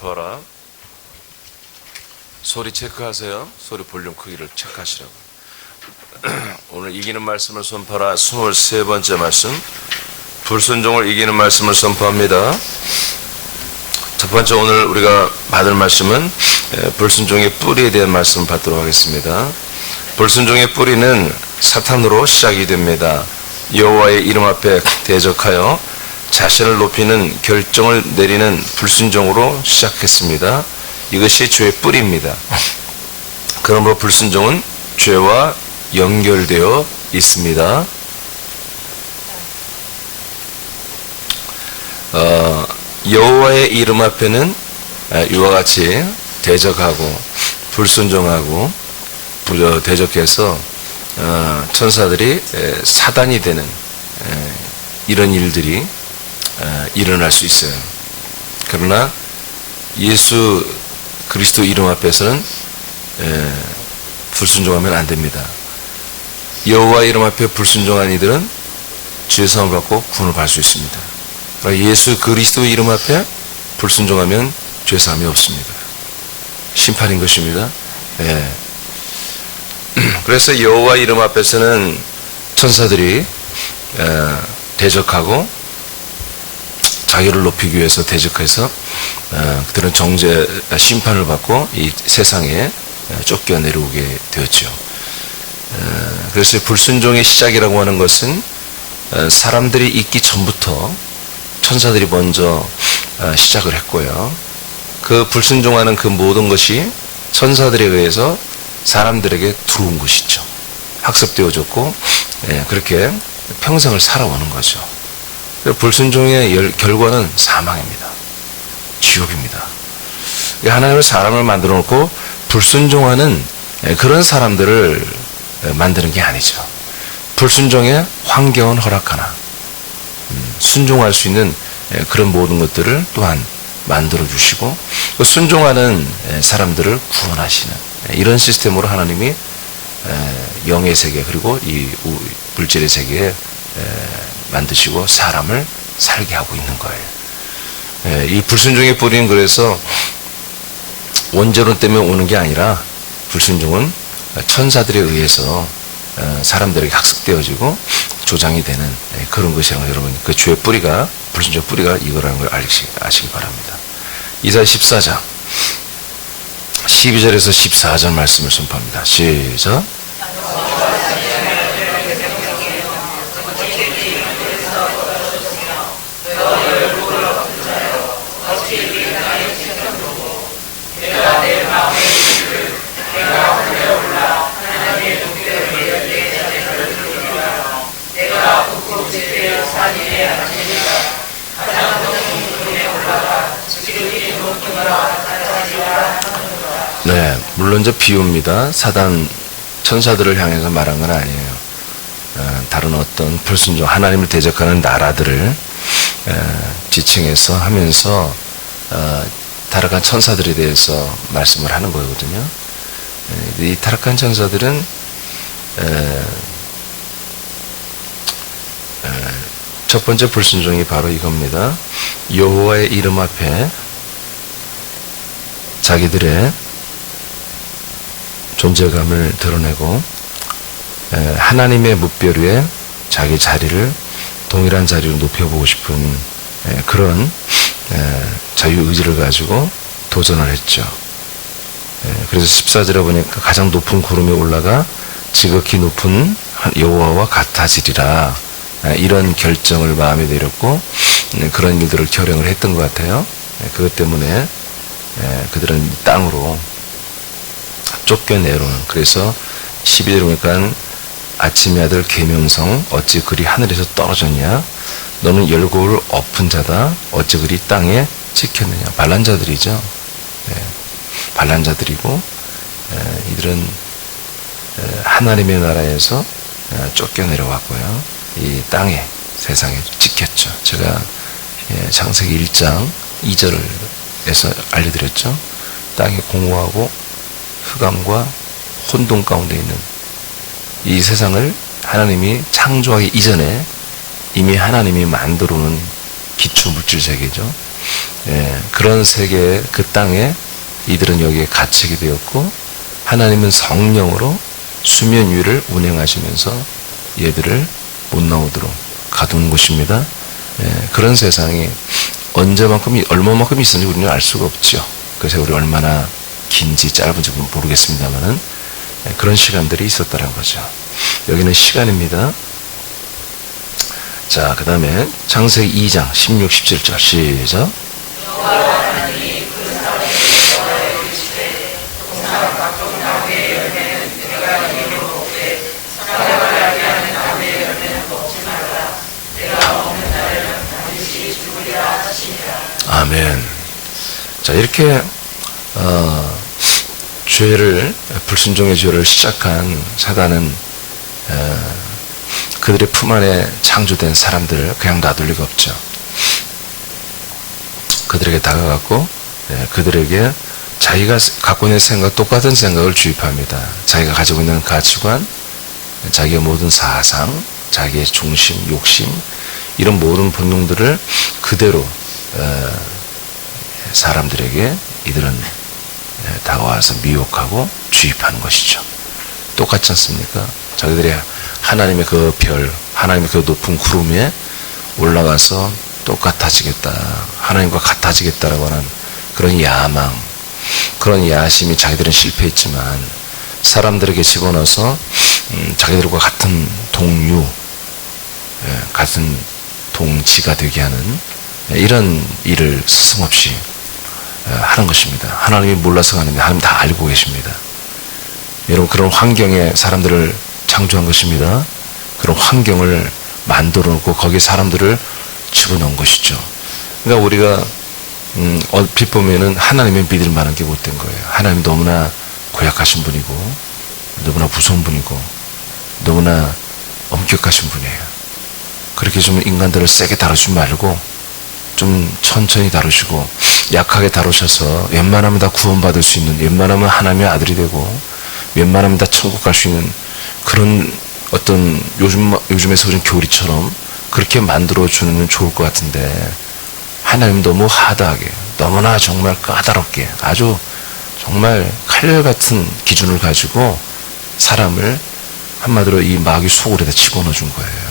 선포하라. 소리 체크하세요. 소리 볼륨 크기를 체크하시라고. 오늘 이기는 말씀을 선포하라. 23번째 말씀. 불순종을 이기는 말씀을 선포합니다. 첫 번째 오늘 우리가 받을 말씀은 불순종의 뿌리에 대한 말씀을 받도록 하겠습니다. 불순종의 뿌리는 사탄으로 시작이 됩니다. 여호와의 이름 앞에 대적하여 자신을 높이는 결정을 내리는 불순종으로 시작했습니다. 이것이 죄의 뿌리입니다. 그러므로 불순종은 죄와 연결되어 있습니다. 여호와의 이름 앞에는 이와 같이 대적하고 불순종하고 대적해서 천사들이 사단이 되는 이런 일들이 일어날 수 있어요. 그러나 예수 그리스도 이름 앞에서는 불순종하면 안 됩니다. 여호와 이름 앞에 불순종한 이들은 죄사함을 받고 구원을 받을 수 있습니다. 예수 그리스도 이름 앞에 불순종하면 죄사함이 없습니다. 심판인 것입니다. 그래서 여호와 이름 앞에서는 천사들이 대적하고 자기를 높이기 위해서 대적해서 그들은 정죄 심판을 받고 이 세상에 쫓겨 내려오게 되었죠. 그래서 불순종의 시작이라고 하는 것은 사람들이 있기 전부터 천사들이 먼저 시작을 했고요. 그 불순종하는 그 모든 것이 천사들에 의해서 사람들에게 들어온 것이죠. 학습되어졌고 그렇게 평생을 살아오는 거죠. 불순종의 결과는 사망입니다. 지옥입니다. 하나님은 사람을 만들어 놓고 불순종하는 그런 사람들을 만드는 게 아니죠. 불순종의 환경은 허락하나 순종할 수 있는 그런 모든 것들을 또한 만들어 주시고 순종하는 사람들을 구원하시는 이런 시스템으로 하나님이 영의 세계 그리고 이 물질의 세계에 만드시고 사람을 살게 하고 있는 거예요. 이 불순종의 뿌리는 그래서 원죄론 때문에 오는 게 아니라 불순종은 천사들에 의해서 사람들에게 학습되어지고 조장이 되는 그런 것이라는 거 여러분 그 죄의 뿌리가 불순종 뿌리가 이거라는 걸 아시기 바랍니다. 이사야 14장 12절에서 14절 말씀을 선포합니다. 시작. 네, 물론 저 비유입니다. 사단 천사들을 향해서 말한 건 아니에요. 다른 어떤 불순종 하나님을 대적하는 나라들을 지칭해서 하면서 타락한 천사들에 대해서 말씀을 하는 거거든요. 이 타락한 천사들은 첫 번째 불순종이 바로 이겁니다. 여호와의 이름 앞에 자기들의 존재감을 드러내고 하나님의 뭇별 위에 자기 자리를 동일한 자리로 높여보고 싶은 그런 자유의지를 가지고 도전을 했죠. 그래서 14절에 보니까 가장 높은 구름에 올라가 지극히 높은 여호와와 같아지리라 이런 결정을 마음에 내렸고 그런 일들을 결행을 했던 것 같아요. 그것 때문에 그들은 땅으로 쫓겨내려오는 그래서 12절에 보니까 아침의 아들 계명성 어찌 그리 하늘에서 떨어졌냐 너는 열고를 엎은 자다 어찌 그리 땅에 찍혔느냐 반란자들이죠. 반란자들이고 이들은 하나님의 나라에서 쫓겨내려왔고요. 이 땅에 세상에 찍혔죠. 제가 창세기 1장 2절에서 알려드렸죠. 땅이 공허하고 흑암과 혼돈 가운데 있는 이 세상을 하나님이 창조하기 이전에 이미 하나님이 만들어 놓은 기초 물질 세계죠. 그런 세계, 그 땅에 이들은 여기에 갇히게 되었고, 하나님은 성령으로 수면 위를 운행하시면서 얘들을 못 나오도록 가둔 곳입니다. 그런 세상이 언제만큼, 얼마만큼 있었는지 우리는 알 수가 없죠. 그 세월이 얼마나 긴지 짧은지 모르겠습니다만은 그런 시간들이 있었다는 거죠. 여기는 시간입니다. 자, 그 다음에 창세기 2장 16, 17절 시작. 아멘. 자, 이렇게 죄를, 불순종의 죄를 시작한 사단은 그들의 품 안에 창조된 사람들을 그냥 놔둘 리가 없죠. 그들에게 다가갔고 그들에게 자기가 갖고 있는 생각, 똑같은 생각을 주입합니다. 자기가 가지고 있는 가치관, 자기의 모든 사상, 자기의 중심, 욕심, 이런 모든 본능들을 그대로 사람들에게 이들은 다가와서 미혹하고 주입하는 것이죠. 똑같지 않습니까? 자기들이 하나님의 그 별, 하나님의 그 높은 구름 위에 올라가서 똑같아지겠다, 하나님과 같아지겠다라고 하는 그런 야망, 그런 야심이 자기들은 실패했지만 사람들에게 집어넣어서 자기들과 같은 동류, 같은 동지가 되게 하는 이런 일을 스승없이 하는 것입니다. 하나님이 몰라서가 아닙니다. 하나님 다 알고 계십니다. 여러분, 그런 환경에 사람들을 창조한 것입니다. 그런 환경을 만들어 놓고 거기에 사람들을 집어넣은 것이죠. 그러니까 우리가 얼핏 보면은 하나님을 믿을 만한 게 못된 거예요. 하나님이 너무나 고약하신 분이고 너무나 무서운 분이고 너무나 엄격하신 분이에요. 그렇게 좀 인간들을 세게 다루지 말고 좀 천천히 다루시고 약하게 다루셔서 웬만하면 다 구원받을 수 있는, 웬만하면 하나님의 아들이 되고 웬만하면 다 천국 갈 수 있는 그런 어떤 요즘에 서는 교리처럼 그렇게 만들어주면 좋을 것 같은데, 하나님 너무 하드하게, 너무나 정말 까다롭게, 아주 정말 칼날 같은 기준을 가지고 사람을 한마디로 이 마귀 속으로다 집어넣어 준 거예요.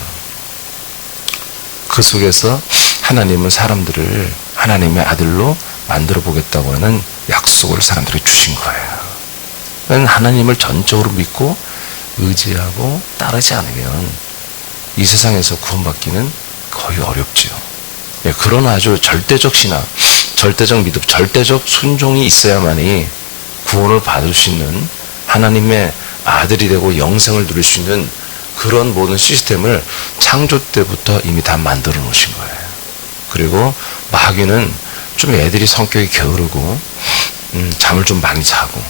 그 속에서 하나님은 사람들을 하나님의 아들로 만들어 보겠다고 하는 약속을 사람들에게 주신 거예요. 하나님을 전적으로 믿고 의지하고 따르지 않으면 이 세상에서 구원받기는 거의 어렵지요. 그런 아주 절대적 신앙, 절대적 믿음, 절대적 순종이 있어야만이 구원을 받을 수 있는, 하나님의 아들이 되고 영생을 누릴 수 있는 그런 모든 시스템을 창조 때부터 이미 다 만들어 놓으신 거예요. 그리고 마귀는 좀 애들이 성격이 게으르고 잠을 좀 많이 자고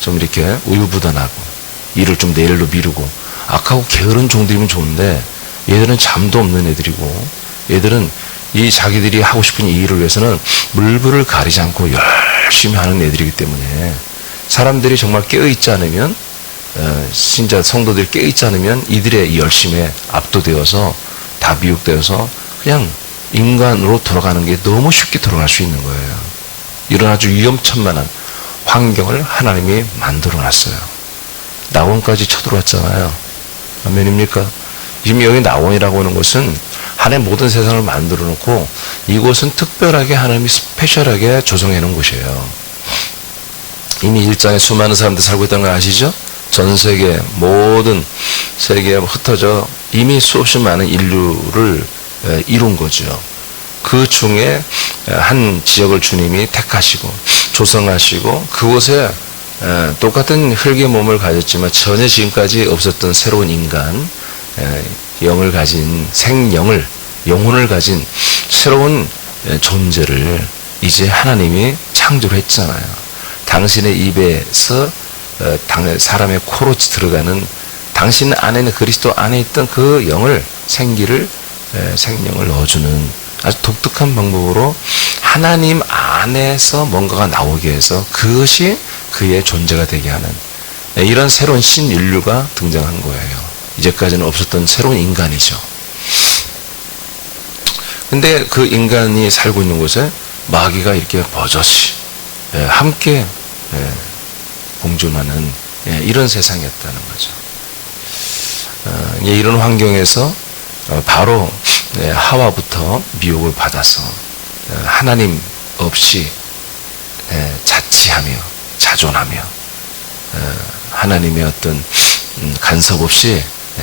좀 이렇게 우유부단하고 일을 좀 내일로 미루고 악하고 게으른 종들이면 좋은데, 얘들은 잠도 없는 애들이고 얘들은 이 자기들이 하고 싶은 이 일을 위해서는 물불을 가리지 않고 열심히 하는 애들이기 때문에 사람들이 정말 깨어있지 않으면, 신자 성도들이 깨어있지 않으면 이들의 이 열심에 압도되어서 다 미혹되어서 그냥 인간으로 돌아가는 게 너무 쉽게 돌아갈 수 있는 거예요. 이런 아주 위험천만한 환경을 하나님이 만들어 놨어요. 낙원까지 쳐들어왔잖아요. 아멘입니까? 지금 여기 낙원이라고 하는 것은 하나님 모든 세상을 만들어 놓고 이곳은 특별하게 하나님이 스페셜하게 조성해 놓은 곳이에요. 이미 일장에 수많은 사람들 살고 있다는 거 아시죠? 전 세계 모든 세계에 흩어져 이미 수없이 많은 인류를 이룬 거죠. 그 중에 한 지역을 주님이 택하시고 조성하시고 그곳에 똑같은 흙의 몸을 가졌지만 전혀 지금까지 없었던 새로운 인간, 영을 가진 생영을, 영혼을 가진 새로운 존재를 이제 하나님이 창조를 했잖아요. 당신의 입에서 사람의 코로 들어가는, 당신 안에는 그리스도 안에 있던 그 영을, 생기를, 생명을 넣어주는 아주 독특한 방법으로 하나님 안에서 뭔가가 나오게 해서 그것이 그의 존재가 되게 하는 이런 새로운 신인류가 등장한 거예요. 이제까지는 없었던 새로운 인간이죠. 근데 그 인간이 살고 있는 곳에 마귀가 이렇게 버젓이 함께 공존하는 이런 세상이었다는 거죠. 이런 환경에서 바로 하와부터 미혹을 받아서 하나님 없이 자치하며 자존하며 하나님의 어떤 간섭 없이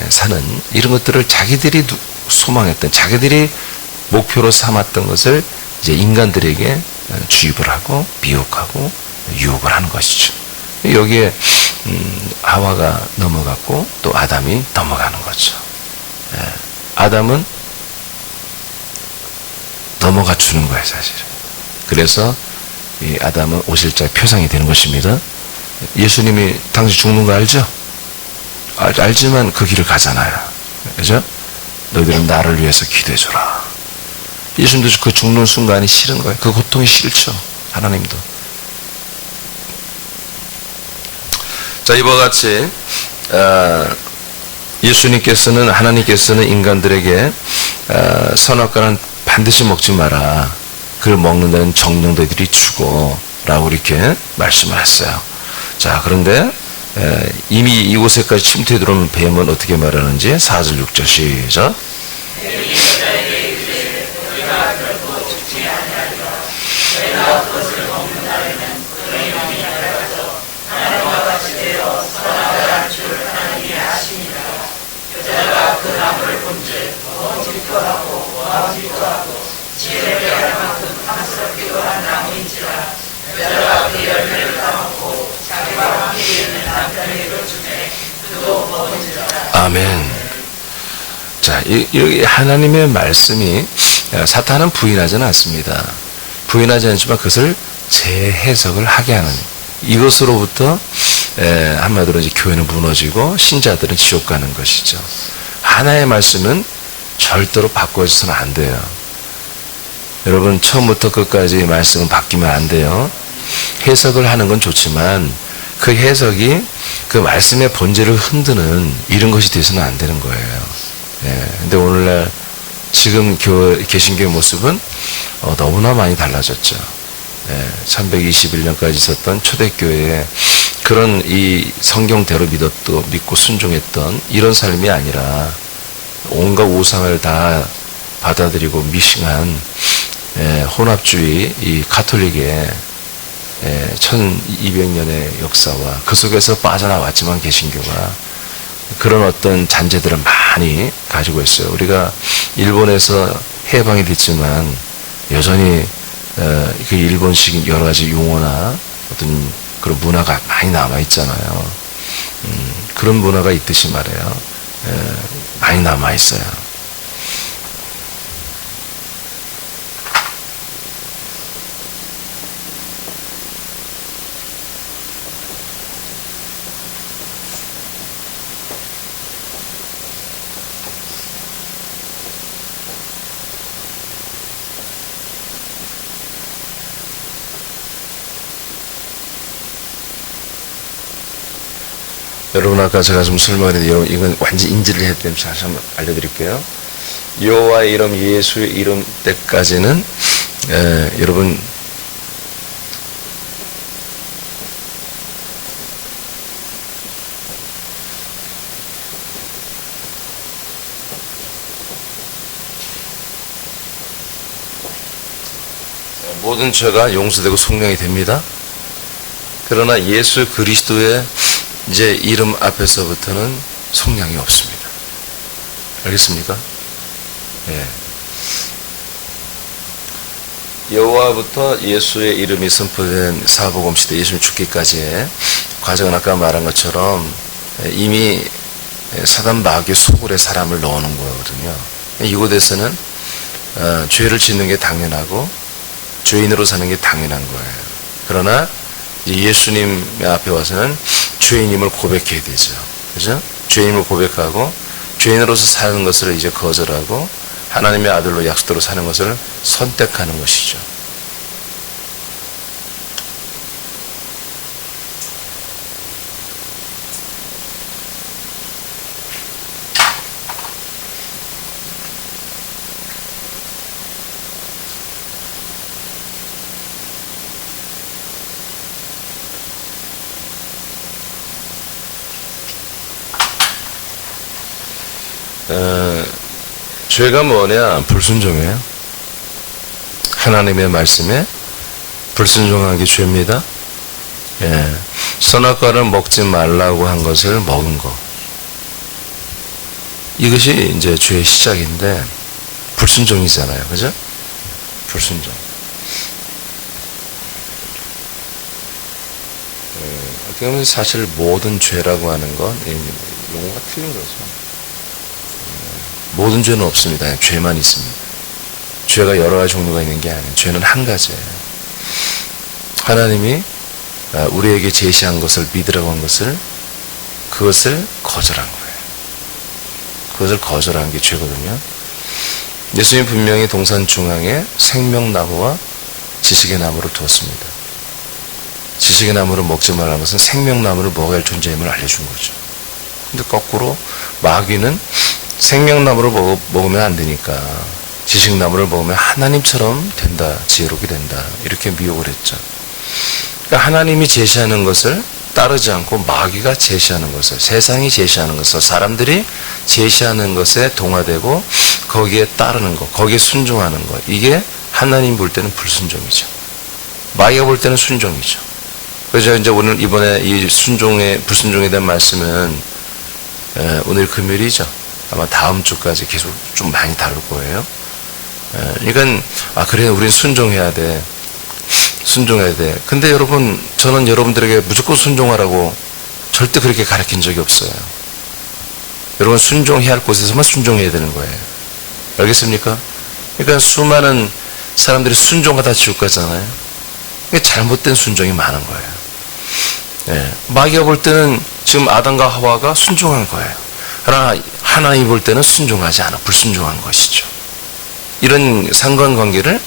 사는 이런 것들을 자기들이 소망했던, 자기들이 목표로 삼았던 것을 이제 인간들에게 주입을 하고 미혹하고 유혹을 하는 것이죠. 여기에 하와가 넘어갔고 또 아담이 넘어가는 거죠. 아담은 넘어가 주는 거예요, 사실은. 그래서 이 아담은 오실자의 표상이 되는 것입니다. 예수님이 당시 죽는 거 알죠? 알지만 그 길을 가잖아요. 그죠? 너희들은 나를 위해서 기도해줘라. 예수님도 그 죽는 순간이 싫은 거예요. 그 고통이 싫죠. 하나님도. 자, 이와 같이 예수님께서는, 하나님께서는 인간들에게 선악과는 반드시 먹지 마라. 그걸 먹는다는 정령 너희들이 죽어 라고 이렇게 말씀을 했어요. 자, 그런데 이미 이곳에까지 침투해 들어오는 뱀은 어떻게 말하는지 4절 6절 시작. 아멘. 자, 이 하나님의 말씀이 사탄은 부인하지는 않습니다. 부인하지 않지만 그것을 재해석을 하게 하는, 이것으로부터 한마디로 이제 교회는 무너지고 신자들은 지옥 가는 것이죠. 하나의 말씀은 절대로 바꿔서는 안 돼요. 여러분, 처음부터 끝까지 말씀은 바뀌면 안 돼요. 해석을 하는 건 좋지만 그 해석이 그 말씀의 본질을 흔드는 이런 것이 돼서는 안 되는 거예요. 근데 오늘날 지금 개신교의 모습은 너무나 많이 달라졌죠. 321년까지 있었던 초대교회에 그런 이 성경대로 믿고 순종했던 이런 삶이 아니라 온갖 우상을 다 받아들이고 미싱한 혼합주의 이 가톨릭의 1200년의 역사와 그 속에서 빠져나왔지만 개신교가 그런 어떤 잔재들을 많이 가지고 있어요. 우리가 일본에서 해방이 됐지만 여전히 그 일본식 여러 가지 용어나 어떤 그런 문화가 많이 남아 있잖아요. 그런 문화가 있듯이 말이에요. 많이 남아 있어요. 여러분, 아까 제가 좀 설명했는데 이건 완전 인지를 해야 되면 다시 한번 알려드릴게요. 여호와의 이름, 예수의 이름 때까지는 여러분 모든 죄가 용서되고 속량이 됩니다. 그러나 예수 그리스도의 이제 이름 앞에서부터는 속량이 없습니다. 알겠습니까? 여호와부터 예수의 이름이 선포된 사복음 시대 예수님 죽기까지의 과정은 아까 말한 것처럼 이미 사단 마귀 소굴에 사람을 넣어놓은 거거든요. 이곳에서는 죄를 짓는 게 당연하고 죄인으로 사는 게 당연한 거예요. 그러나 예수님 앞에 와서는 죄인임을 고백해야 되죠. 그죠? 죄인임을 고백하고 죄인으로서 사는 것을 이제 거절하고 하나님의 아들로 약속대로 사는 것을 선택하는 것이죠. 죄가 뭐냐? 불순종이에요. 하나님의 말씀에 불순종한 게 죄입니다. 예. 선악과를 먹지 말라고 한 것을 먹은 거. 이것이 이제 죄의 시작인데, 불순종이잖아요. 그죠? 불순종. 그러면 사실 모든 죄라고 하는 건 용어가 틀린 거죠. 모든 죄는 없습니다. 죄만 있습니다. 죄가 여러 가지 종류가 있는 게 아니에요. 죄는 한 가지예요. 하나님이 우리에게 제시한 것을 믿으라고 한 것을, 그것을 거절한 거예요. 그것을 거절한 게 죄거든요. 예수님이 분명히 동산 중앙에 생명나무와 지식의 나무를 두었습니다. 지식의 나무를 먹지 말라는 것은 생명나무를 먹어야 할 존재임을 알려준 거죠. 근데 거꾸로 마귀는 생명나무를 먹으면 안 되니까 지식나무를 먹으면 하나님처럼 된다, 지혜롭게 된다, 이렇게 미혹을 했죠. 그러니까 하나님이 제시하는 것을 따르지 않고 마귀가 제시하는 것을, 세상이 제시하는 것을, 사람들이 제시하는 것에 동화되고 거기에 따르는 것, 거기에 순종하는 것, 이게 하나님 볼 때는 불순종이죠. 마귀가 볼 때는 순종이죠. 그래서 이제 오늘 이번에 이 불순종에 대한 말씀은 오늘 금요일이죠. 아마 다음 주까지 계속 좀 많이 다룰 거예요. 그러니까 그래, 우린 순종해야 돼. 순종해야 돼. 근데 여러분, 저는 여러분들에게 무조건 순종하라고 절대 그렇게 가르친 적이 없어요. 여러분, 순종해야 할 곳에서만 순종해야 되는 거예요. 알겠습니까? 그러니까 수많은 사람들이 순종하다 지옥 가잖아요. 그러니까 잘못된 순종이 많은 거예요. 마귀가 볼 때는 지금 아담과 하와가 순종한 거예요. 그러나 하나님이 볼 때는 순종하지 않아, 불순종한 것이죠. 이런 상관관계를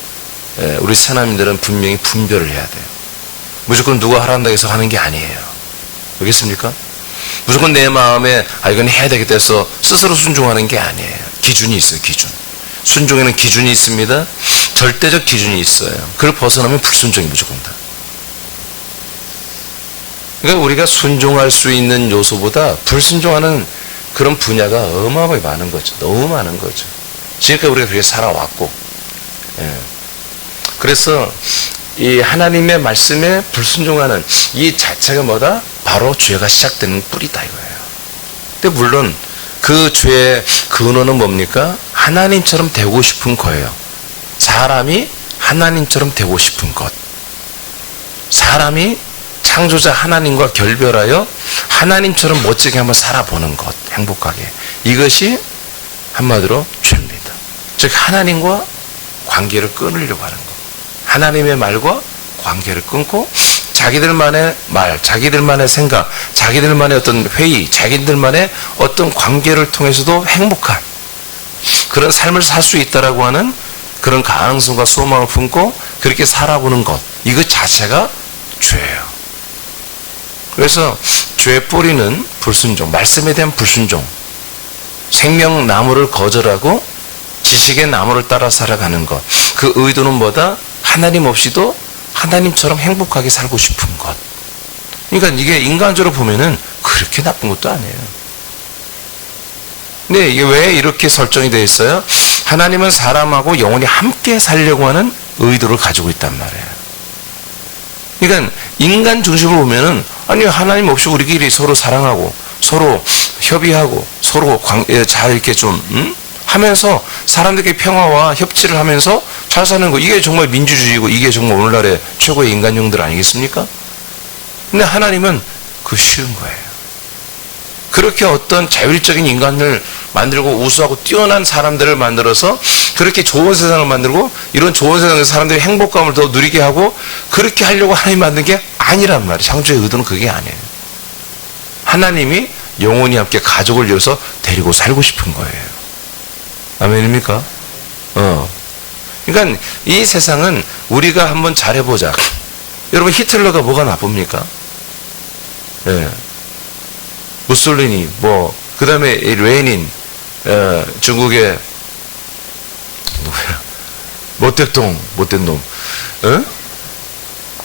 우리 사람들은 분명히 분별을 해야 돼요. 무조건 누가 하란다 해서 하는 게 아니에요. 알겠습니까? 무조건 내 마음에 이건 해야 되겠다 해서 스스로 순종하는 게 아니에요. 기준이 있어요. 기준. 순종에는 기준이 있습니다. 절대적 기준이 있어요. 그걸 벗어나면 불순종이 무조건 다. 그러니까 우리가 순종할 수 있는 요소보다 불순종하는 그런 분야가 어마어마하게 많은 거죠. 너무 많은 거죠. 지금까지 우리가 그렇게 살아왔고, 그래서 이 하나님의 말씀에 불순종하는 이 자체가 뭐다? 바로 죄가 시작되는 뿌리다 이거예요. 근데 물론 그 죄의 근원은 뭡니까? 하나님처럼 되고 싶은 거예요. 사람이 하나님처럼 되고 싶은 것. 사람이 창조자 하나님과 결별하여 하나님처럼 멋지게 한번 살아보는 것, 행복하게. 이것이 한마디로 죄입니다. 즉 하나님과 관계를 끊으려고 하는 것. 하나님의 말과 관계를 끊고 자기들만의 말, 자기들만의 생각, 자기들만의 어떤 회의, 자기들만의 어떤 관계를 통해서도 행복한 그런 삶을 살 수 있다라고 하는 그런 가능성과 소망을 품고 그렇게 살아보는 것, 이것 자체가 죄예요. 그래서 죄의 뿌리는 불순종, 말씀에 대한 불순종, 생명나무를 거절하고 지식의 나무를 따라 살아가는 것. 그 의도는 뭐다? 하나님 없이도 하나님처럼 행복하게 살고 싶은 것. 그러니까 이게 인간적으로 보면은 그렇게 나쁜 것도 아니에요. 근데 이게 왜 이렇게 설정이 되어 있어요? 하나님은 사람하고 영원히 함께 살려고 하는 의도를 가지고 있단 말이에요. 그러니까 인간 중심으로 보면은 아니 하나님 없이 우리끼리 서로 사랑하고 서로 협의하고 서로 잘 이렇게 좀 하면서 사람들끼리 평화와 협치를 하면서 잘 사는 거, 이게 정말 민주주의고 이게 정말 오늘날의 최고의 인간형들 아니겠습니까? 근데 하나님은 그거 쉬운 거예요. 그렇게 어떤 자율적인 인간을 만들고 우수하고 뛰어난 사람들을 만들어서 그렇게 좋은 세상을 만들고 이런 좋은 세상에서 사람들이 행복감을 더 누리게 하고 그렇게 하려고 하나님이 만든 게 아니란 말이에요. 창조의 의도는 그게 아니에요. 하나님이 영원히 함께 가족을 이어서 데리고 살고 싶은 거예요. 아멘입니까? 그러니까 이 세상은 우리가 한번 잘해보자. 여러분 히틀러가 뭐가 나쁩니까? 무솔리니, 그 다음에 레닌, 중국의 모택동, 못된 놈,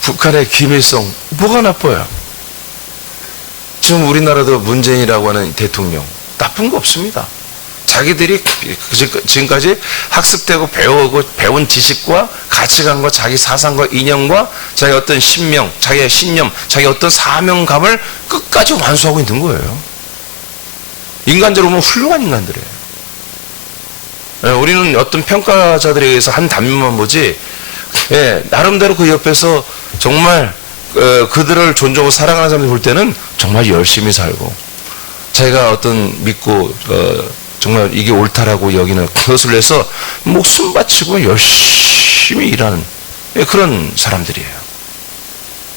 북한의 김일성, 뭐가 나빠요? 지금 우리나라도 문재인이라고 하는 대통령, 나쁜 거 없습니다. 자기들이 지금까지 학습되고 배운 지식과 가치관과 자기 사상과 이념과 자기 어떤 신명, 자기의 신념, 자기 어떤 사명감을 끝까지 완수하고 있는 거예요. 인간적으로 보면 훌륭한 인간들이에요. 우리는 어떤 평가자들에 의해서 한 단면만 보지, 나름대로 그 옆에서 정말 그들을 존중하고 사랑하는 사람들 볼 때는 정말 열심히 살고 자기가 어떤 믿고 정말 이게 옳다라고 여기는 그것을 위해서 목숨 바치고 열심히 일하는 그런 사람들이에요.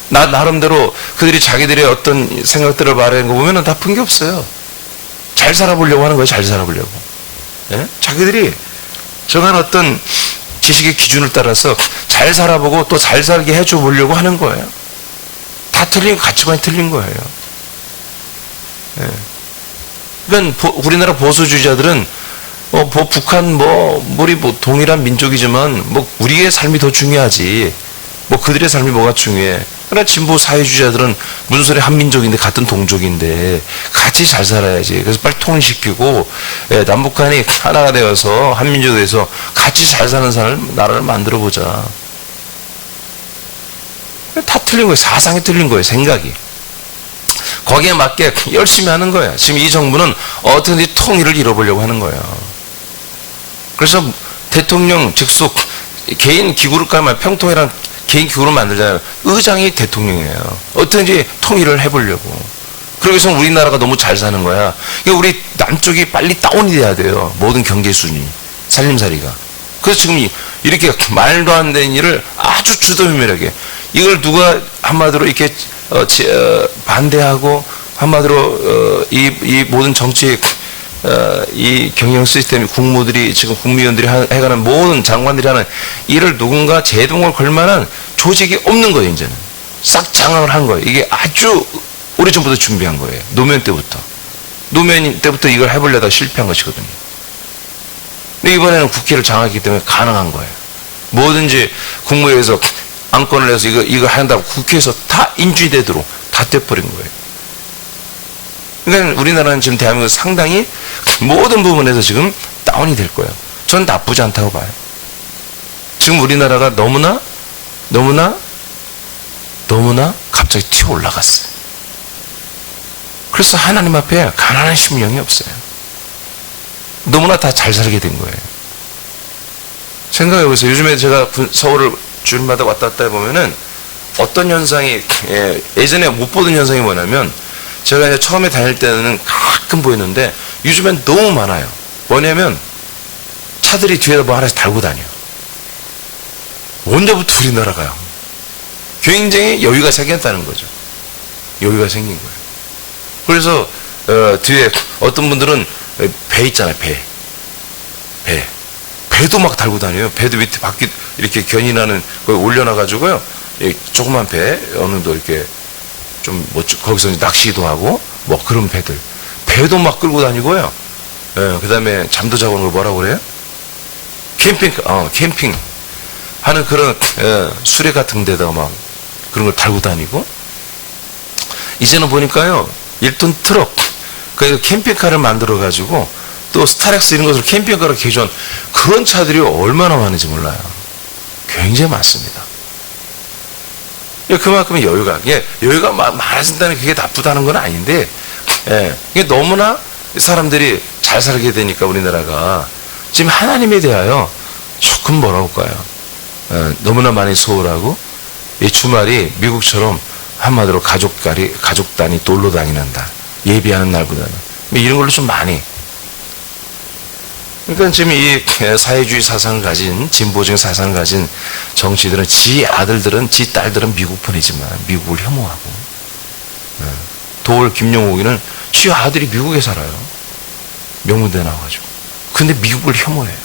나름대로 그들이 자기들의 어떤 생각들을 말하는 거 보면 나쁜 게 없어요. 잘 살아보려고 하는 거예요. 잘 살아보려고. 자기들이 정한 어떤 지식의 기준을 따라서 잘 살아보고 또 잘 살게 해줘 보려고 하는 거예요. 다 틀린, 가치관이 틀린 거예요. 그러니까 우리나라 보수주의자들은 북한 우리 동일한 민족이지만 우리의 삶이 더 중요하지. 그들의 삶이 뭐가 중요해. 그러나 진보 사회주의자들은 무슨 소리 한민족인데 같은 동족인데 같이 잘 살아야지. 그래서 빨리 통일시키고 남북한이 하나가 되어서 한민족이 돼서 같이 잘 사는 나라를 만들어보자. 다 틀린 거예요. 사상이 틀린 거예요. 생각이. 거기에 맞게 열심히 하는 거예요. 지금 이 정부는 어떻게든지 통일을 이뤄보려고 하는 거예요. 그래서 대통령 직속 개인 기구를 깔면 평통이란 개인 기구를 만들잖아요. 의장이 대통령이에요. 어떻게든지 통일을 해보려고. 그러기 위해서 우리나라가 너무 잘 사는 거야. 그러니까 우리 남쪽이 빨리 다운이 돼야 돼요. 모든 경제 수준이. 살림살이가. 그래서 지금 이렇게 말도 안 되는 일을 아주 주도면밀하게 이걸 누가 한마디로 이렇게 반대하고 한마디로 이 모든 정치 이 경영 시스템 국무들이 지금 국무위원들이 해가는 모든 장관들이 하는 일을 누군가 제동을 걸 만한 조직이 없는 거예요. 이제는 싹 장악을 한 거예요. 이게 아주 오래전부터 준비한 거예요. 노무현 때부터 이걸 해보려다가 실패한 것이거든요. 근데 이번에는 국회를 장악했기 때문에 가능한 거예요. 뭐든지 국무회에서 안건을 내서 이거 한다고 국회에서 다 인주되도록 다 떼버린 거예요. 그러니까 우리나라는 지금 대한민국 상당히 모든 부분에서 지금 다운이 될 거예요. 전 나쁘지 않다고 봐요. 지금 우리나라가 너무나 갑자기 튀어 올라갔어요. 그래서 하나님 앞에 가난한 심령이 없어요. 너무나 다 잘 살게 된 거예요. 생각해보세요. 요즘에 제가 서울을 주일마다 왔다 갔다 해보면은 어떤 현상이, 예전에 못 보던 현상이 뭐냐면, 제가 이제 처음에 다닐 때는 가끔 보였는데, 요즘엔 너무 많아요. 뭐냐면, 차들이 뒤에다 뭐 하나씩 달고 다녀요. 언제부터 우리나라가요? 굉장히 여유가 생겼다는 거죠. 여유가 생긴 거예요. 그래서, 뒤에 어떤 분들은 배 있잖아요, 배도 막 달고 다녀요. 배도 밑에 바퀴 이렇게 견인하는 거기 올려놔가지고요. 조그만 배, 어느 정도 이렇게 좀 거기서 낚시도 하고 뭐 그런 배도 막 끌고 다니고요. 그 다음에 잠도 자고 오는 걸 뭐라고 그래요? 캠핑 하는 그런 수레 같은 데다가 막 그런 걸 달고 다니고, 이제는 보니까요 1톤 트럭, 그 캠핑카를 만들어 가지고 또 스타렉스 이런 것을 캠핑카로 개조한 그런 차들이 얼마나 많은지 몰라요. 굉장히 많습니다. 그만큼 여유가 많아진다는 그게 나쁘다는 건 아닌데, 이게 너무나 사람들이 잘 살게 되니까 우리나라가 지금 하나님에 대하여 조금 뭐라고 할까요? 너무나 많이 소홀하고, 이 주말이 미국처럼 한마디로 가족 단위 놀러 다니는다. 예비하는 날보다는. 이런 걸로 좀 많이. 그러니까 지금 이 사회주의 사상을 가진, 진보적인 사상을 가진 정치들은 지 아들들은, 지 딸들은 미국 보내지만 미국을 혐오하고, 도올 김용옥이는 지 아들이 미국에 살아요. 명문대 나와가지고. 근데 미국을 혐오해요.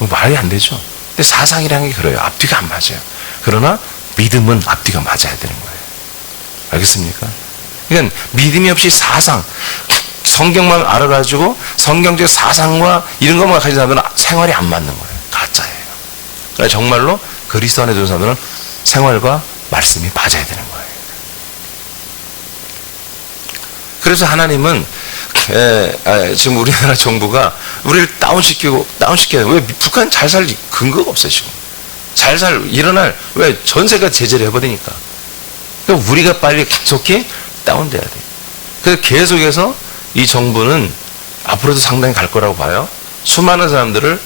말이 안 되죠. 근데 사상이라는 게 그래요. 앞뒤가 안 맞아요. 그러나 믿음은 앞뒤가 맞아야 되는 거예요. 알겠습니까? 그러니까 믿음이 없이 사상, 성경만 알아가지고 성경적 사상과 이런 것만 가진 사람들은 생활이 안 맞는 거예요. 가짜예요. 그러니까 정말로 그리스도 안에 두는 사람들은 생활과 말씀이 맞아야 되는 거예요. 그래서 하나님은 지금 우리나라 정부가 우리를 다운시켜요. 왜 북한 잘 살 근거가 없어요, 지금. 잘 일어날, 왜 전세가 제재를 해버리니까. 그러니까 우리가 빨리 속히 다운돼야 돼요. 그래서 계속해서 이 정부는 앞으로도 상당히 갈 거라고 봐요. 수많은 사람들을,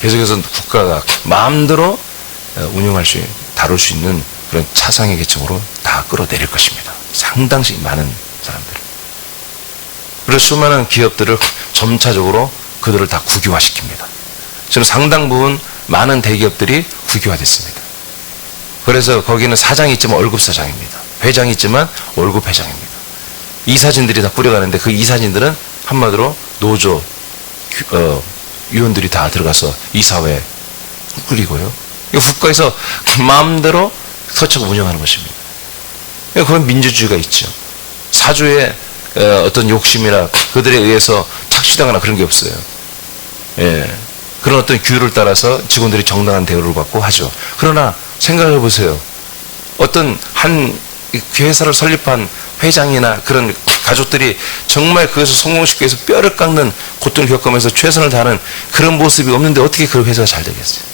계속해서 국가가 마음대로 다룰 수 있는 그런 차상위 계층으로 다 끌어내릴 것입니다. 상당히 많은 사람들. 그래서 수많은 기업들을 점차적으로 그들을 다 국유화시킵니다. 지금 상당 부분 많은 대기업들이 국유화됐습니다. 그래서 거기는 사장이 있지만 월급 사장입니다. 회장이 있지만 월급 회장입니다. 이사진들이 다 꾸려가는데 그 이사진들은 한마디로 노조, 위원들이 다 들어가서 이사회 꾸리고요. 국가에서 마음대로 서처가 운영하는 것입니다. 그건 민주주의가 있죠. 사주의 어떤 욕심이나 그들에 의해서 착취당하거나 그런 게 없어요. 그런 어떤 규율을 따라서 직원들이 정당한 대우를 받고 하죠. 그러나 생각해 보세요. 어떤 한 회사를 설립한 회장이나 그런 가족들이 정말 그것을 성공시키기 위해서 뼈를 깎는 고통을 겪으면서 최선을 다하는 그런 모습이 없는데 어떻게 그 회사가 잘 되겠어요?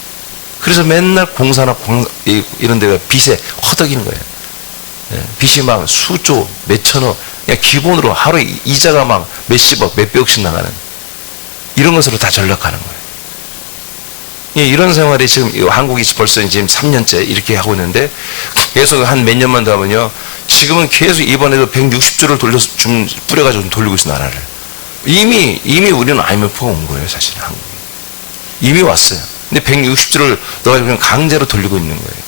그래서 맨날 공사나 이런 데가 빚에 허덕이는 거예요. 빚이 막 수조, 몇천억, 그냥 기본으로 하루에 이자가 막 몇십억, 몇백억씩 나가는 이런 것으로 다 전락하는 거예요. 이런 생활이 지금 한국이 벌써 지금 3년째 이렇게 하고 있는데 계속 한 몇 년만 더 하면요. 지금은 계속 이번에도 160조를 좀 뿌려가지고 돌리고 있어, 나라를. 이미 우리는 IMF가 온 거예요, 사실은 한국이. 이미 왔어요. 근데 160조를 넣어가지고 강제로 돌리고 있는 거예요.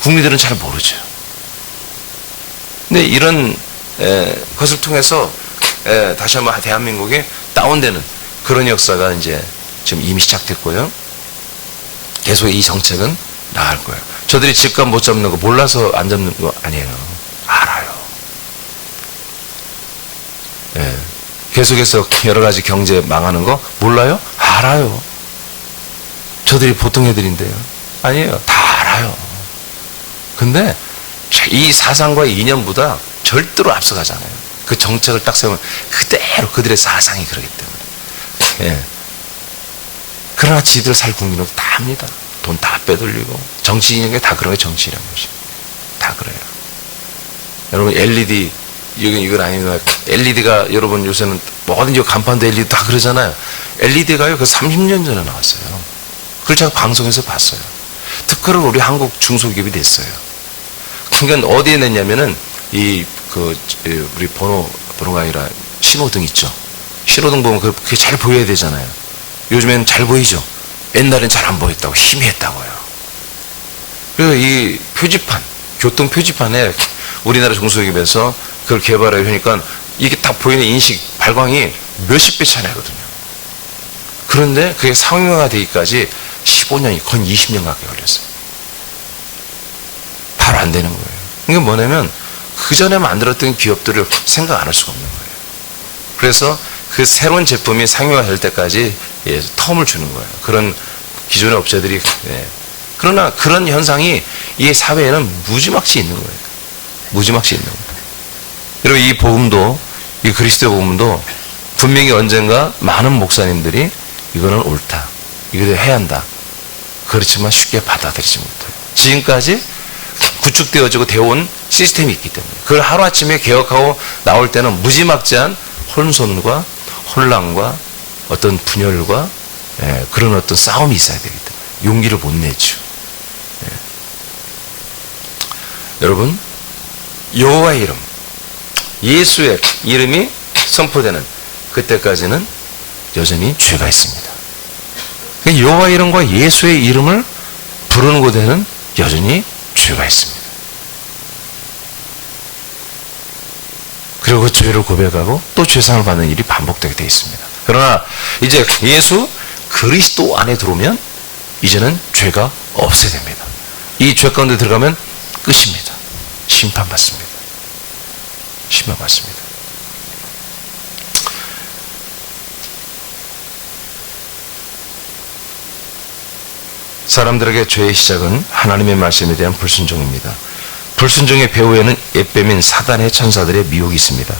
국민들은 잘 모르죠. 근데 이런 것을 통해서 다시 한번 대한민국이 다운되는 그런 역사가 이제 지금 이미 시작됐고요. 계속 이 정책은 나갈 거예요. 저들이 집값 못 잡는 거 몰라서 안 잡는 거 아니에요. 알아요. 계속해서 여러 가지 경제 망하는 거 몰라요? 알아요. 저들이 보통 애들인데요. 아니에요. 다 알아요. 근데 이 사상과의 이념보다 절대로 앞서가잖아요. 그 정책을 딱 세우면 그대로 그들의 사상이 그러기 때문에. 그러나 지들 살 국민은 다 합니다. 돈 다 빼돌리고 정치인인 게 다 그런 게 정치라는 것이 다 그래요. 여러분 LED 이건 아니지만 LED가 여러분 요새는 뭐든지 간판도 LED 다 그러잖아요. LED가요 그 30년 전에 나왔어요. 그걸 제가 방송에서 봤어요. 특허를 우리 한국 중소기업이 냈어요. 그러니까 어디에 냈냐면은 우리 번호가 아니라 신호등 있죠. 신호등 보면 그게 잘 보여야 되잖아요. 요즘에는 잘 보이죠. 옛날엔 잘 안 보였다고 희미했다고요. 그래서 이 표지판, 교통 표지판에 우리나라 중소기업에서 그걸 개발을 하니까 이게 딱 보이는 인식 발광이 몇십 배 차이 나거든요. 그런데 그게 상용화가 되기까지 15년이 거의 20년 가까이 걸렸어요. 바로 안 되는 거예요. 이게 뭐냐면 그 전에 만들었던 기업들을 생각 안 할 수가 없는 거예요. 그래서 그 새로운 제품이 상용화 될 때까지 텀을 주는 거예요. 그런 기존의 업체들이. 그러나 그런 현상이 이 사회에는 무지막지 있는 거예요. 무지막지 있는 거예요. 그리고 이 복음도, 이 그리스도의 복음도 분명히 언젠가 많은 목사님들이 이거는 옳다, 이거를 해야 한다. 그렇지만 쉽게 받아들이지 못해요. 지금까지 구축되어지고 되어온 시스템이 있기 때문에 그걸 하루아침에 개혁하고 나올 때는 무지막지한 혼선과 혼란과 어떤 분열과 그런 어떤 싸움이 있어야 되기 때문에 용기를 못 내죠. 여러분, 여호와의 이름, 예수의 이름이 선포되는 그때까지는 여전히 죄가 있습니다. 여호와의 이름과 예수의 이름을 부르는 곳에는 여전히 죄가 있습니다. 그리고 그 죄를 고백하고 또 죄상을 받는 일이 반복되게 되어 있습니다. 그러나 이제 예수 그리스도 안에 들어오면 이제는 죄가 없애됩니다. 이 죄 가운데 들어가면 끝입니다. 심판받습니다. 심판받습니다. 사람들에게 죄의 시작은 하나님의 말씀에 대한 불순종입니다. 불순종의 배후에는 옛뱀인 사단의 천사들의 미혹이 있습니다.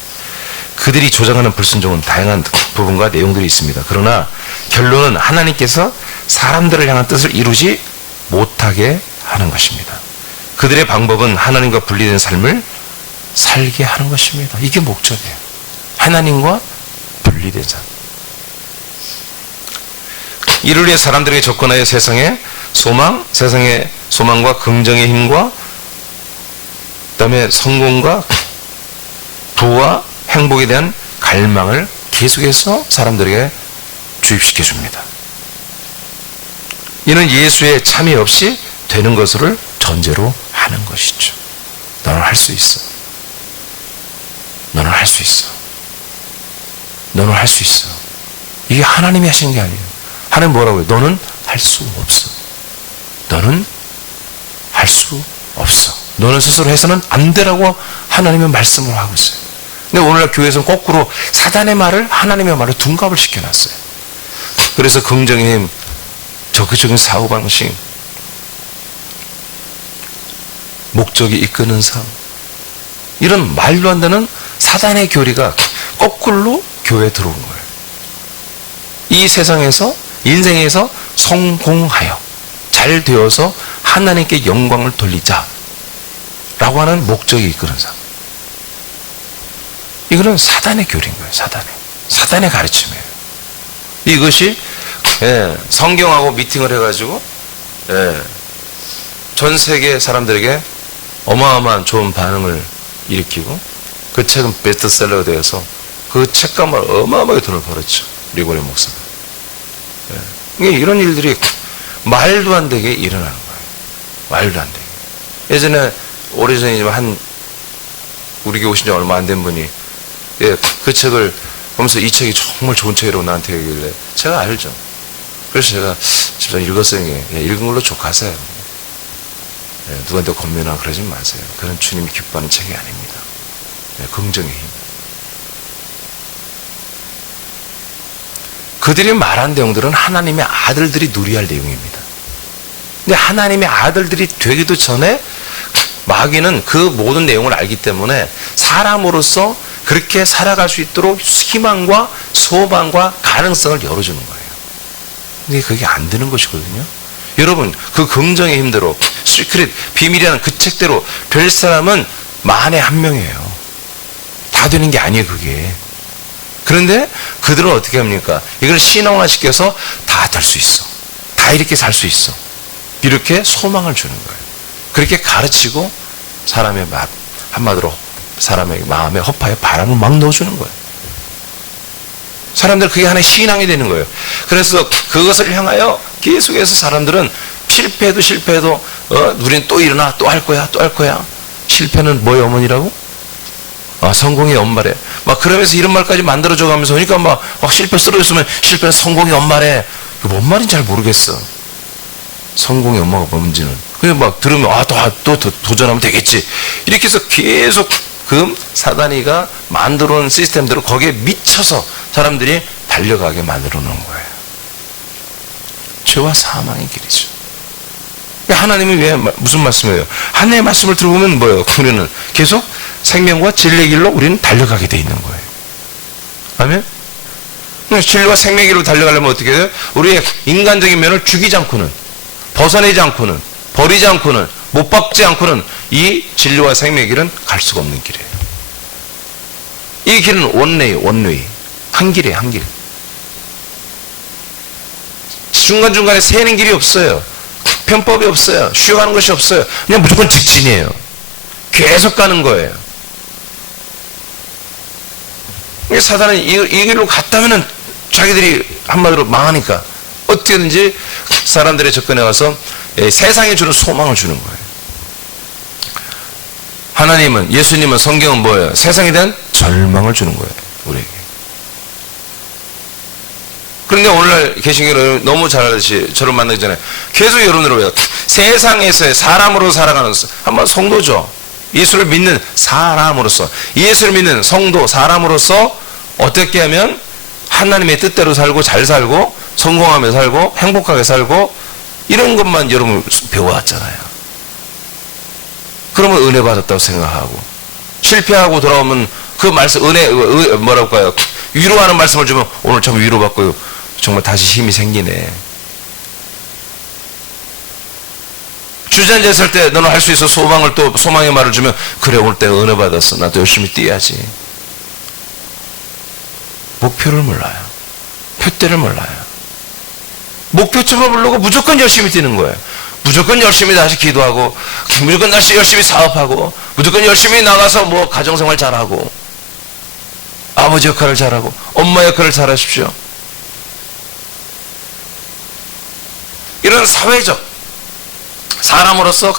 그들이 조장하는 불순종은 다양한 부분과 내용들이 있습니다. 그러나 결론은 하나님께서 사람들을 향한 뜻을 이루지 못하게 하는 것입니다. 그들의 방법은 하나님과 분리된 삶을 살게 하는 것입니다. 이게 목적이에요. 하나님과 분리된 삶. 이를 위해 사람들에게 접근하여 세상의 소망과 긍정의 힘과 그다음에 성공과 부와 행복에 대한 갈망을 계속해서 사람들에게 주입시켜 줍니다. 이는 예수의 참여 없이 되는 것을 전제로 하는 것이죠. 너는 할 수 있어. 너는 할 수 있어. 너는 할 수 있어. 이게 하나님이 하시는 게 아니에요. 하나님 뭐라고 해요? 너는 할 수 없어. 너는 할 수 없어. 너는 스스로 해서는 안 되라고 하나님의 말씀을 하고 있어요. 근데 오늘날 교회에서는 거꾸로 사단의 말을 하나님의 말로 둔갑을 시켜놨어요. 그래서 긍정의 힘, 적극적인 사고방식, 목적이 이끄는 삶, 이런 말도 안 되는 사단의 교리가 거꾸로 교회에 들어온 거예요. 이 세상에서, 인생에서 성공하여 잘 되어서 하나님께 영광을 돌리자 라고 하는 목적이 이끄는 삶. 이거는 사단의 교리인 거예요. 사단의 가르침이에요. 이것이 성경하고 미팅을 해가지고 전 세계 사람들에게 어마어마한 좋은 반응을 일으키고 그 책은 베스트셀러가 되어서 그 책값을 어마어마하게 돈을 벌었죠. 리고리 목사가. 이런 일들이 말도 안 되게 일어나는 거예요. 말도 안 되게. 예전에 오래전이지만 우리 교회 오신 지 얼마 안 된 분이 그 책을 보면서 이 책이 정말 좋은 책이라고 나한테 얘기길래 제가 알죠. 그래서 제가 집사님 읽었어요. 읽은 걸로 족하세요. 누구한테 권면하고 그러지 마세요. 그건 주님이 기뻐하는 책이 아닙니다. 긍정의 힘. 그들이 말한 내용들은 하나님의 아들들이 누려야 할 내용입니다. 근데 하나님의 아들들이 되기도 전에 마귀는 그 모든 내용을 알기 때문에 사람으로서 그렇게 살아갈 수 있도록 희망과 소망과 가능성을 열어주는 거예요. 근데 그게 안 되는 것이거든요. 여러분, 그 긍정의 힘대로 시크릿, 비밀이라는 그 책대로 될 사람은 만에 한 명이에요. 다 되는 게 아니에요, 그게. 그런데 그들은 어떻게 합니까? 이걸 신앙화시켜서 다 될 수 있어. 다 이렇게 살 수 있어. 이렇게 소망을 주는 거예요. 그렇게 가르치고 사람의 한마디로 사람의 마음에 허파에 바람을 막 넣어주는 거예요. 사람들 그게 하나의 신앙이 되는 거예요. 그래서 그것을 향하여 계속해서 사람들은 실패해도 우리는 또 일어나 또 할 거야. 실패는 뭐의 어머니라고? 성공의 엄마래. 막 그러면서 이런 말까지 만들어줘 가면서 그러니까 막 실패 쓰러졌으면 실패는 성공의 엄마래. 뭔 말인지 잘 모르겠어. 성공의 엄마가 뭔지는. 그냥 막 들으면 또 도전하면 되겠지. 이렇게 해서 계속 그 사단이가 만들어 놓은 시스템대로 거기에 미쳐서 사람들이 달려가게 만들어 놓은 거예요. 죄와 사망의 길이죠. 하나님이 왜 무슨 말씀이에요? 하나님의 말씀을 들어보면 뭐예요? 우리는 계속 생명과 진리의 길로 우리는 달려가게 돼 있는 거예요. 아멘? 진리와 생명의 길로 달려가려면 어떻게 돼요? 우리의 인간적인 면을 죽이지 않고는, 벗어내지 않고는, 버리지 않고는, 못 박지 않고는 이 진리와 생명의 길은 갈 수가 없는 길이에요. 이 길은 원웨이. 한 길이에요, 한 길. 중간중간에 새는 길이 없어요. 편법이 없어요. 쉬어가는 것이 없어요. 그냥 무조건 직진이에요. 계속 가는 거예요. 사단은 이 길로 갔다면은 자기들이 한마디로 망하니까 어떻게든지 사람들의 접근해 와서 세상에 주는 소망을 주는 거예요. 하나님은, 예수님은, 성경은 뭐예요? 세상에 대한 절망을 주는 거예요, 우리에게. 그런데 오늘날 계신 여러분 너무 잘 알듯이 저를 만나기 전에 계속 여러분들 왜요? 세상에서의 사람으로 살아가는 한번 성도죠. 예수를 믿는 사람으로서, 예수를 믿는 성도 사람으로서 어떻게 하면 하나님의 뜻대로 살고 잘 살고 성공하며 살고 행복하게 살고 이런 것만 여러분 배워왔잖아요. 그러면 은혜 받았다고 생각하고 실패하고 돌아오면 그 말씀, 뭐라고 할까요? 위로하는 말씀을 주면 오늘 참 위로받고요. 정말 다시 힘이 생기네. 주저앉아 있을 때 너는 할 수 있어. 소망의 말을 주면, 그래, 오늘 내가 은혜 받았어. 나도 열심히 뛰어야지. 목표를 몰라요. 표대를 몰라요. 목표점을 모르고 무조건 열심히 뛰는 거예요. 무조건 열심히 다시 기도하고, 무조건 다시 열심히 사업하고, 무조건 열심히 나가서 뭐 가정생활 잘하고, 아버지 역할을 잘하고, 엄마 역할을 잘하십시오. 이런 사회적, 사람으로서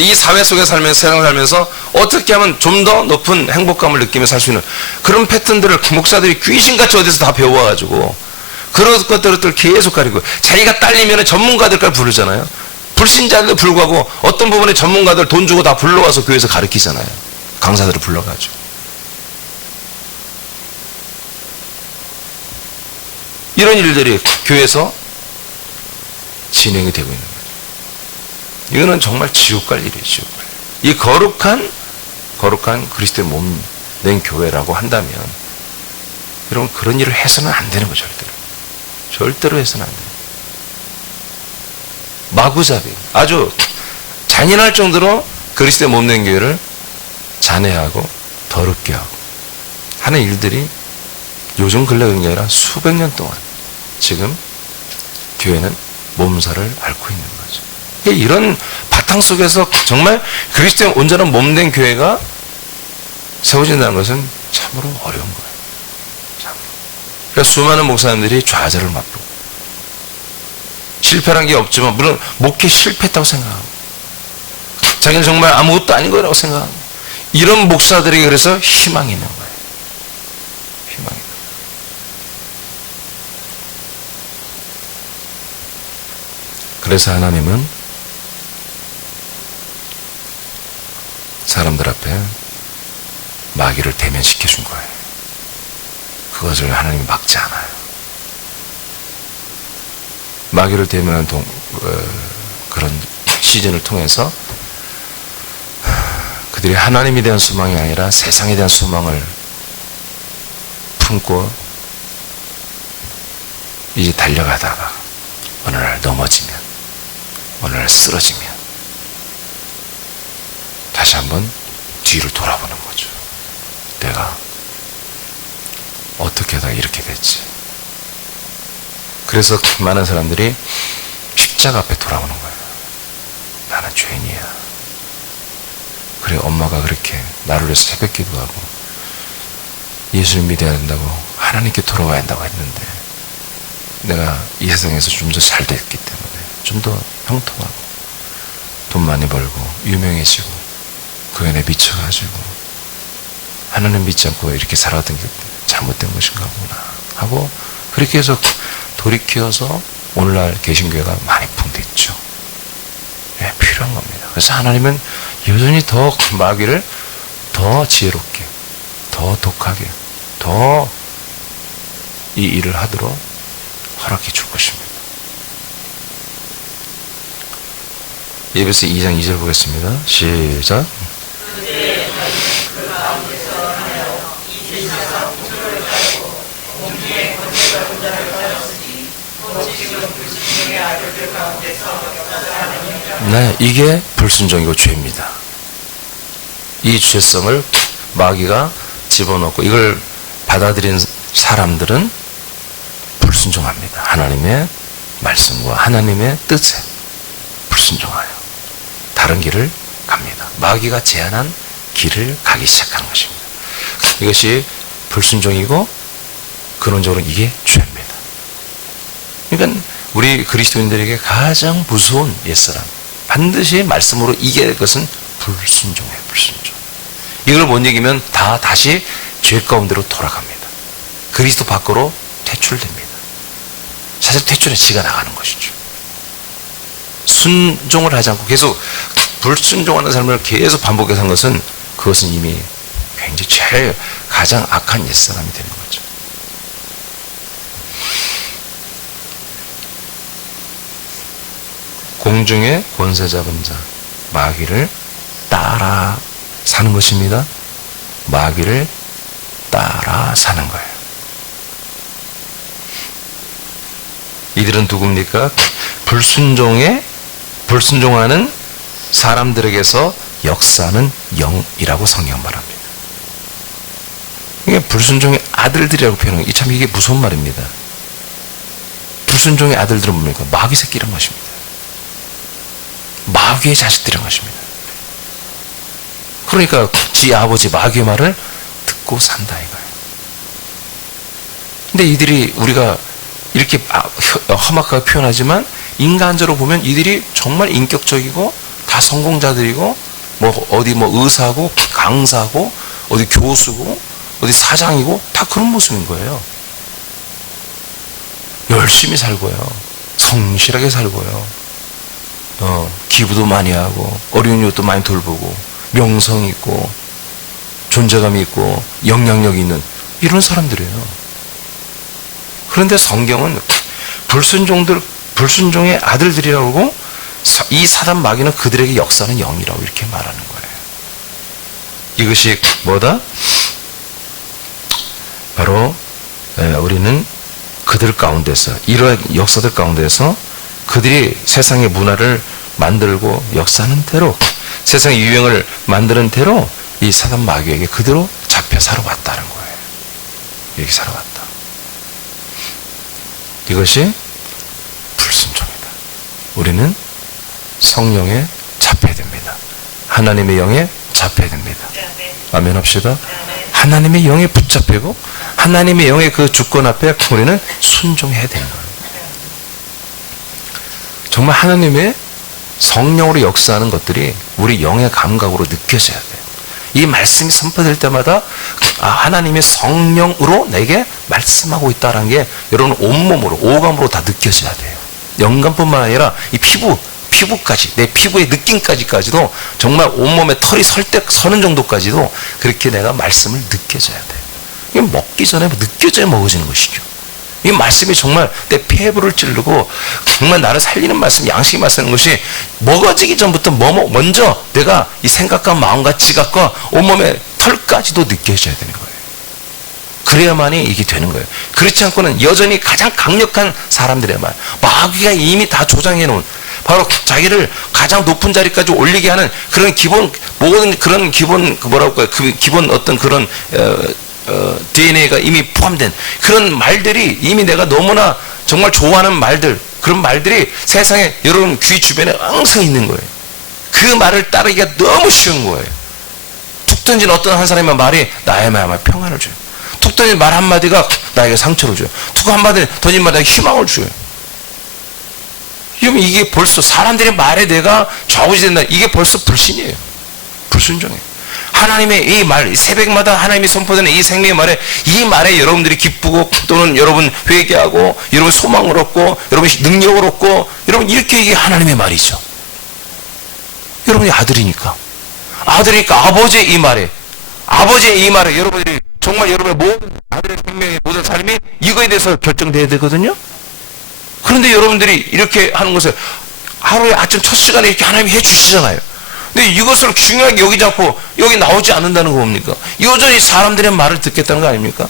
이 사회 속에 살면서, 세상을 살면서 어떻게 하면 좀 더 높은 행복감을 느끼며 살 수 있는 그런 패턴들을 목사들이 귀신같이 어디서 다 배워가지고 그런 것들을 계속 가리고, 자기가 딸리면 전문가들까지 부르잖아요. 불신자들도 불구하고 어떤 부분에 전문가들 돈 주고 다 불러와서 교회에서 가르치잖아요. 강사들을 불러가지고. 이런 일들이 교회에서 진행이 되고 있는 거예요. 이거는 정말 지옥 갈 일이에요. 지옥 갈 일. 이 거룩한 그리스도의 몸 낸 교회라고 한다면, 여러분, 그런 일을 해서는 안 되는 거죠. 절대로 해서는 안 돼요. 마구잡이, 아주 잔인할 정도로 그리스도의 몸 낸 교회를 잔해하고 더럽게 하고 하는 일들이 요즘 근래 그런 게 아니라 수백 년 동안 지금 교회는 몸살을 앓고 있는 거죠. 이런 바탕 속에서 정말 그리스도의 온전한 몸 된 교회가 세워진다는 것은 참으로 어려운 거예요. 참으로. 그러니까 수많은 목사님들이 좌절을 맛보고, 실패란 게 없지만 물론 목회 실패했다고 생각하고, 자기는 정말 아무것도 아닌 거라고 생각하고, 이런 목사들에게 그래서 희망이 있는 거예요. 희망이 있는 거예요. 그래서 하나님은 사람들 앞에 마귀를 대면시켜 준 거예요. 그것을 하나님이 막지 않아요. 마귀를 대면하는 그런 시즌을 통해서 그들이 하나님에 대한 소망이 아니라 세상에 대한 소망을 품고 이제 달려가다가 어느 날 넘어지면, 어느 날 쓰러지면 다시 한번 뒤를 돌아보는 거죠. 내가 어떻게 하다가 이렇게 됐지. 그래서 많은 사람들이 십자가 앞에 돌아오는 거예요. 나는 죄인이야. 그래, 엄마가 그렇게 나를 위해서 새벽 기도하고 예수를 믿어야 된다고, 하나님께 돌아와야 한다고 했는데, 내가 이 세상에서 좀 더 잘 됐기 때문에 좀 더 형통하고 돈 많이 벌고 유명해지고 그 연에 미쳐가지고 하나님 믿지 않고 이렇게 살아왔던 게 잘못된 것인가 보구나 하고, 그렇게 해서 돌이켜서 오늘날 개신교회가 많이 붕댔죠. 네, 필요한 겁니다. 그래서 하나님은 여전히 더 마귀를 더 지혜롭게, 더 독하게, 더 이 일을 하도록 허락해 줄 것입니다. 예배서 2장 2절 보겠습니다. 시작. 네, 이게 불순종이고 죄입니다. 이 죄성을 마귀가 집어넣고 이걸 받아들인 사람들은 불순종합니다. 하나님의 말씀과 하나님의 뜻에 불순종하여 다른 길을 갑니다. 마귀가 제안한 길을 가기 시작하는 것입니다. 이것이 불순종이고 근원적으로 이게 죄입니다. 그러니까 우리 그리스도인들에게 가장 무서운 옛사람, 반드시 말씀으로 이겨야 할 것은 불순종이에요. 불순종. 이걸 못 이기면 다시 죄 가운데로 돌아갑니다. 그리스도 밖으로 퇴출됩니다. 사실 퇴출에 지가 나가는 것이죠. 순종을 하지 않고 계속 불순종하는 삶을 계속 반복해서 한 것은, 그것은 이미 굉장히 제일 가장 악한 옛사람이 되는 거죠. 공중의 권세 잡은 자, 마귀를 따라 사는 것입니다. 마귀를 따라 사는 거예요. 이들은 누굽니까? 불순종하는 사람들에게서 역사하는 영이라고 성경 말합니다. 이게 불순종의 아들들이라고 표현해요. 참 이게 무서운 말입니다. 불순종의 아들들은 뭡니까? 마귀 새끼란 것입니다. 마귀의 자식들이란 것입니다. 그러니까 지 아버지 마귀의 말을 듣고 산다 이거예요. 근데 이들이 우리가 이렇게 험악하게 표현하지만 인간적으로 보면 이들이 정말 인격적이고 다 성공자들이고 어디 의사고 강사고 어디 교수고 어디 사장이고 다 그런 모습인 거예요. 열심히 살고요. 성실하게 살고요. 기부도 많이 하고 어려운 이웃도 많이 돌보고 명성 있고 존재감이 있고 영향력이 있는 이런 사람들이에요. 그런데 성경은 불순종의 아들들이라고 하고 이 사단 마귀는 그들에게 역사는 영이라고 이렇게 말하는 거예요. 이것이 뭐다? 바로 우리는 그들 가운데서 이러한 역사들 가운데서 그들이 세상의 문화를 만들고 역사하는 대로 세상의 유행을 만드는 대로 이 사단 마귀에게 그대로 잡혀 살아왔다는 거예요. 이렇게 살아왔다. 이것이 불순종이다. 우리는 성령에 잡혀야 됩니다. 하나님의 영에 잡혀야 됩니다. 아멘 합시다. 하나님의 영에 붙잡히고 하나님의 영의 그 주권 앞에 우리는 순종해야 되는 거예요. 정말 하나님의 성령으로 역사하는 것들이 우리 영의 감각으로 느껴져야 돼요. 이 말씀이 선포될 때마다 하나님의 성령으로 내게 말씀하고 있다는 게 여러분 온몸으로 오감으로 다 느껴져야 돼요. 영감뿐만 아니라 이 피부까지 내 피부의 느낌까지도 정말 온몸에 털이 서는 정도까지도 그렇게 내가 말씀을 느껴져야 돼요. 이게 먹기 전에 느껴져야 먹어지는 것이죠. 이 말씀이 정말 내 폐부를 찌르고 정말 나를 살리는 말씀, 양식이 말씀하는 것이 먹어지기 전부터 먼저 내가 이 생각과 마음과 지각과 온몸의 털까지도 느껴져야 되는 거예요. 그래야만이 이게 되는 거예요. 그렇지 않고는 여전히 가장 강력한 사람들의 말, 마귀가 이미 다 조장해 놓은 바로 자기를 가장 높은 자리까지 올리게 하는 그런 모든 그런 기본 어떤 그런 DNA가 이미 포함된 그런 말들이 이미 내가 너무나 정말 좋아하는 말들, 그런 말들이 세상에 여러분 귀 주변에 항상 있는 거예요. 그 말을 따르기가 너무 쉬운 거예요. 툭 던진 어떤 한 사람의 말이 나에야말로 평안을 줘요. 툭 던진 말 한마디가 나에게 상처를 줘요. 툭 한마디 던진 말에 희망을 줘요. 이게 벌써 사람들의 말에 내가 좌우지된다. 이게 벌써 불신이에요. 불순종이에요. 하나님의 이 말, 새벽마다 하나님이 선포되는 이 생명의 말에, 이 말에 여러분들이 기쁘고 또는 여러분 회개하고 여러분 소망을 얻고 여러분 능력을 얻고 여러분 이렇게 이게 하나님의 말이죠. 여러분이 아들이니까 아버지의 이 말에 여러분들이 정말 여러분의 모든 아들의 생명의 모든 삶이 이거에 대해서 결정돼야 되거든요. 그런데 여러분들이 이렇게 하는 것을 하루에 아침 첫 시간에 이렇게 하나님이 해주시잖아요. 근데 이것을 중요하게 여기지 않고 여기 나오지 않는다는 거 뭡니까? 여전히 사람들의 말을 듣겠다는 거 아닙니까?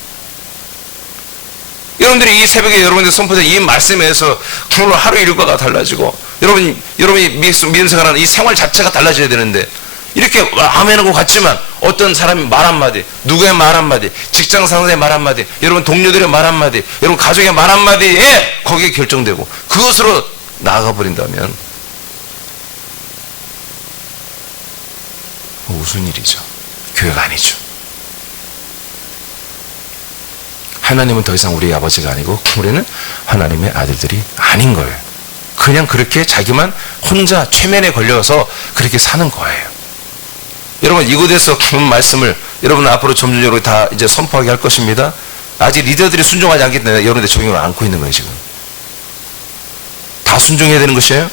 여러분들이 이 새벽에 여러분들 선포된 이 말씀에서 오늘 하루 일과가 달라지고 여러분이 믿음 생활하는 이 생활 자체가 달라져야 되는데 이렇게 아멘하고 갔지만 어떤 사람이 말 한마디, 누구의 말 한마디, 직장 상사의 말 한마디, 여러분 동료들의 말 한마디, 여러분 가족의 말 한마디에 거기에 결정되고 그것으로 나아가 버린다면 무슨 일이죠? 교회가 아니죠. 하나님은 더 이상 우리의 아버지가 아니고 우리는 하나님의 아들들이 아닌 거예요. 그냥 그렇게 자기만 혼자 최면에 걸려서 그렇게 사는 거예요. 여러분 이곳에서 그 말씀을 여러분 앞으로 점진적으로 다 이제 선포하게 할 것입니다. 아직 리더들이 순종하지 않기 때문에 여러분들 적용을 안고 있는 거예요. 지금 다 순종해야 되는 것이에요.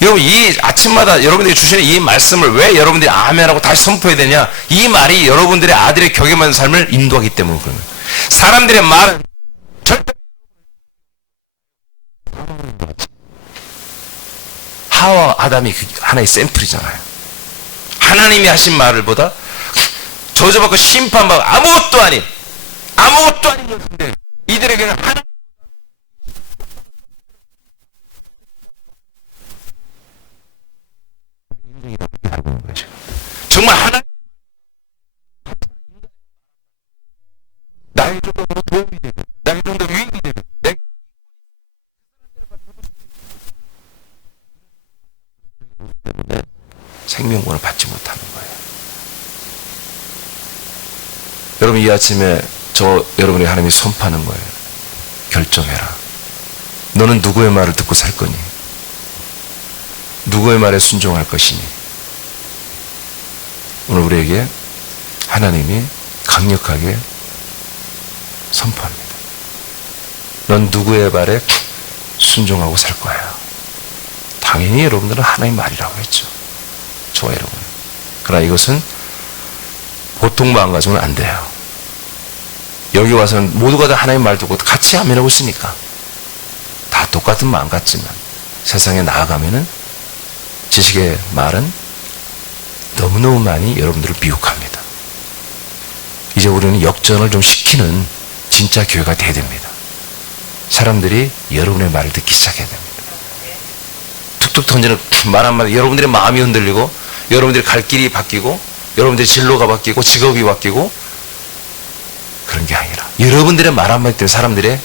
여러분 이 아침마다 여러분들이 주시는 이 말씀을 왜 여러분들이 아멘하고 다시 선포해야 되냐? 이 말이 여러분들의 아들의 격에맞는 삶을 인도하기 때문에 그런 거예요. 사람들의 말은 절대 하와 아담이 하나의 샘플이잖아요. 하나님이 하신 말을 보다 저주받고 심판받고 아무것도 아닌 아무것도 아닌 것인데 이들에게는 하나님 정말 하나님 나의 좀 더 도움이 되는, 나의 좀 더 유익이 되는, 내 때문에 생명권을 받지 못하는 거예요. 여러분, 이 아침에 여러분이 하나님이 선포하는 거예요. 결정해라. 너는 누구의 말을 듣고 살 거니? 누구의 말에 순종할 것이니? 오늘 우리에게 하나님이 강력하게 선포합니다. 넌 누구의 말에 순종하고 살 거야. 당연히 여러분들은 하나님 말이라고 했죠. 저와 여러분. 그러나 이것은 보통 마음 가지고는 안 돼요. 여기 와서는 모두가 다 하나님 말 듣고 같이 아멘하고 있으니까 다 똑같은 마음 같지만 세상에 나아가면은 지식의 말은 너무너무 많이 여러분들을 미혹합니다. 이제 우리는 역전을 좀 시키는 진짜 교회가 돼야 됩니다. 사람들이 여러분의 말을 듣기 시작해야 됩니다. 툭툭 던지는 말 한마디, 여러분들의 마음이 흔들리고 여러분들의 갈 길이 바뀌고 여러분들의 진로가 바뀌고 직업이 바뀌고 그런 게 아니라 여러분들의 말 한마디 때문에 사람들의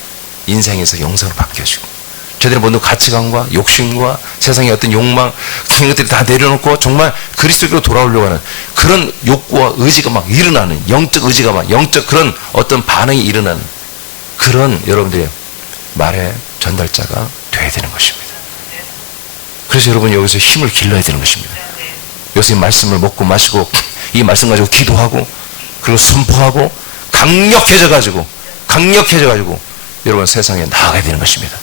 인생에서 영성으로 바뀌어지고 저들의 모든 가치관과 욕심과 세상의 어떤 욕망 그런 것들이 다 내려놓고 정말 그리스도로 돌아오려고 하는 그런 욕구와 의지가 막 일어나는, 영적 의지가 막 영적 그런 어떤 반응이 일어나는 그런 여러분들의 말의 전달자가 돼야 되는 것입니다. 그래서 여러분이 여기서 힘을 길러야 되는 것입니다. 여기서 이 말씀을 먹고 마시고 이 말씀 가지고 기도하고 그리고 선포하고 강력해져 가지고 여러분 세상에 나아가야 되는 것입니다.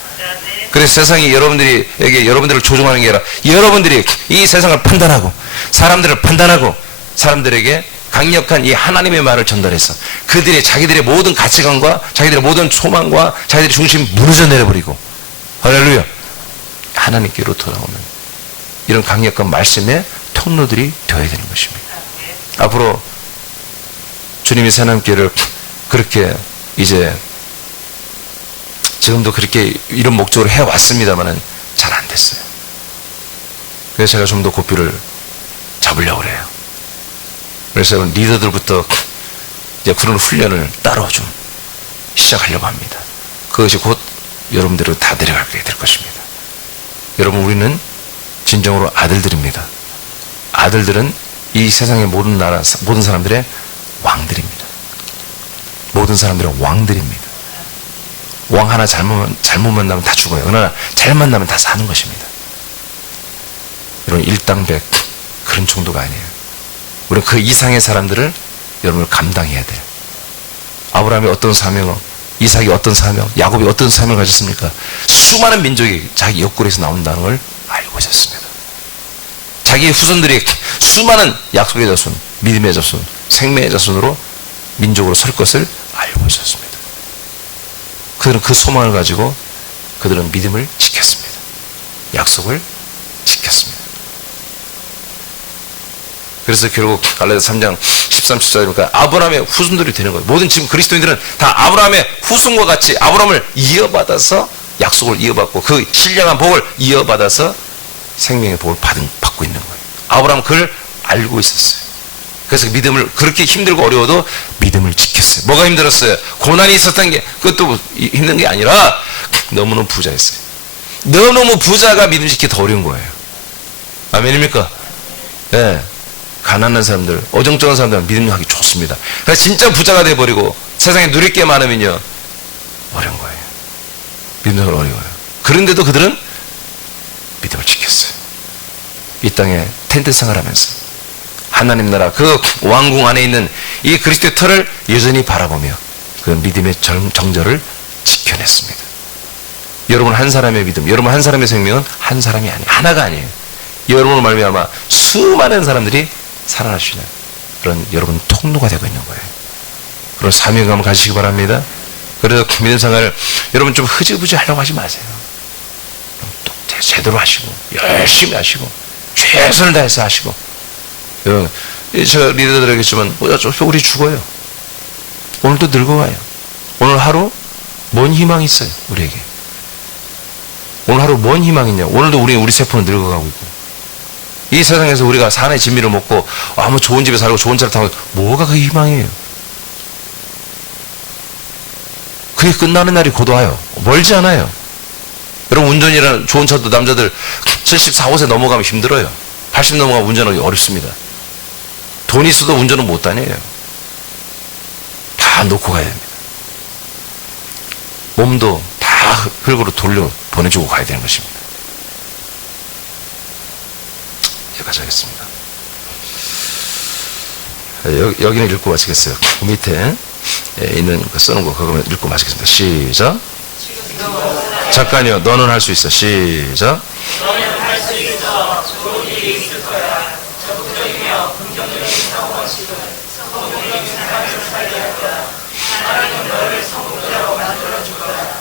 그래서 세상이 여러분들을 조종하는 게 아니라 여러분들이 이 세상을 판단하고 사람들을 판단하고 사람들에게 강력한 이 하나님의 말을 전달해서 그들의 자기들의 모든 가치관과 자기들의 모든 소망과 자기들의 중심이 무너져 내려버리고 할렐루야 하나님께로 돌아오는 이런 강력한 말씀의 통로들이 되어야 되는 것입니다. 앞으로 주님이 새남교회를 그렇게 이제 지금도 그렇게 이런 목적으로 해왔습니다만은 잘 안 됐어요. 그래서 제가 좀 더 고삐를 잡으려고 그래요. 그래서 리더들부터 이제 그런 훈련을 따로 좀 시작하려고 합니다. 그것이 곧 여러분들로 다 내려가게 될 것입니다. 여러분, 우리는 진정으로 아들들입니다. 아들들은 이 세상의 모든 나라, 모든 사람들의 왕들입니다. 모든 사람들의 왕들입니다. 왕 하나 잘못 만나면 다 죽어요. 그러나 잘 만나면 다 사는 것입니다. 여러분, 일당백 그런 정도가 아니에요. 우리는 그 이상의 사람들을 여러분을 감당해야 돼요. 아브라함이 어떤 사명, 이삭이 어떤 사명, 야곱이 어떤 사명을 가졌습니까? 수많은 민족이 자기 옆구리에서 나온다는 걸 알고 있었습니다. 자기의 후손들이 수많은 약속의 자손, 믿음의 자손, 생명의 자손으로 민족으로 설 것을 알고 있었습니다. 그들은 그 소망을 가지고 그들은 믿음을 지켰습니다. 약속을 지켰습니다. 그래서 결국 갈라디아 3장 13, 14절이니까 아브라함의 후손들이 되는 거예요. 모든 지금 그리스도인들은 다 아브라함의 후손과 같이 아브라함을 이어받아서 약속을 이어받고 그 신령한 복을 이어받아서 생명의 복을 받고 있는 거예요. 아브라함은 그걸 알고 있었어요. 그래서 믿음을 그렇게 힘들고 어려워도 믿음을 지켰어요. 뭐가 힘들었어요? 고난이 있었던 게 그것도 힘든 게 아니라 너무너무 부자였어요. 너무너무 부자가 믿음 지키기 더 어려운 거예요. 아멘입니까? 네. 가난한 사람들, 어정쩡한 사람들은 믿음하기 좋습니다. 그래서 진짜 부자가 돼버리고 세상에 누릴 게 많으면요 어려운 거예요. 믿음이 어려워요. 그런데도 그들은 믿음을 지켰어요. 이 땅에 텐트 생활하면서 하나님 나라 그 왕궁 안에 있는 이 그리스도의 터를 여전히 바라보며 그 믿음의 정절을 지켜냈습니다. 여러분 한 사람의 믿음, 여러분 한 사람의 생명은 한 사람이 아니에요. 하나가 아니에요. 여러분을 말미암아 수많은 사람들이 살아날 수 있는 그런 여러분 통로가 되고 있는 거예요. 그런 사명감을 가지시기 바랍니다. 그래서 믿음 생활을 여러분 좀 흐지부지 하려고 하지 마세요. 제대로 하시고 열심히 하시고 최선을 다해서 하시고 여러분 제가 리더들에게 했지만 어차피 우리 죽어요. 오늘도 늙어가요. 오늘 하루 뭔 희망이 있어요, 우리에게? 오늘 하루 뭔 희망이 있냐? 오늘도 우리 세포는 늙어가고 있고. 이 세상에서 우리가 산의 진미를 먹고, 아무 좋은 집에 살고 좋은 차를 타고, 뭐가 그 희망이에요? 그게 끝나는 날이 곧 와요. 멀지 않아요. 여러분, 운전이라는 좋은 차도 남자들 74, 5세 넘어가면 힘들어요. 80 넘어가면 운전하기 어렵습니다. 돈 있어도 운전은 못 다녀요. 다 놓고 가야 됩니다. 몸도 다 흙으로 돌려 보내주고 가야 되는 것입니다. 여기까지 하겠습니다. 여기는 읽고 마치겠어요. 그 밑에 있는 거 써놓은 거 그거 읽고 마치겠습니다. 시작. 잠깐요. 너는 할 수 있어. 시작. 너는 할 수 있어. 좋은 일이 있을 거야. 적극적이며 긍정적인 사고방식은 성공적인 삶을 살게 할 거야. 하나님은 너를 성공자로 만들어줄 거야.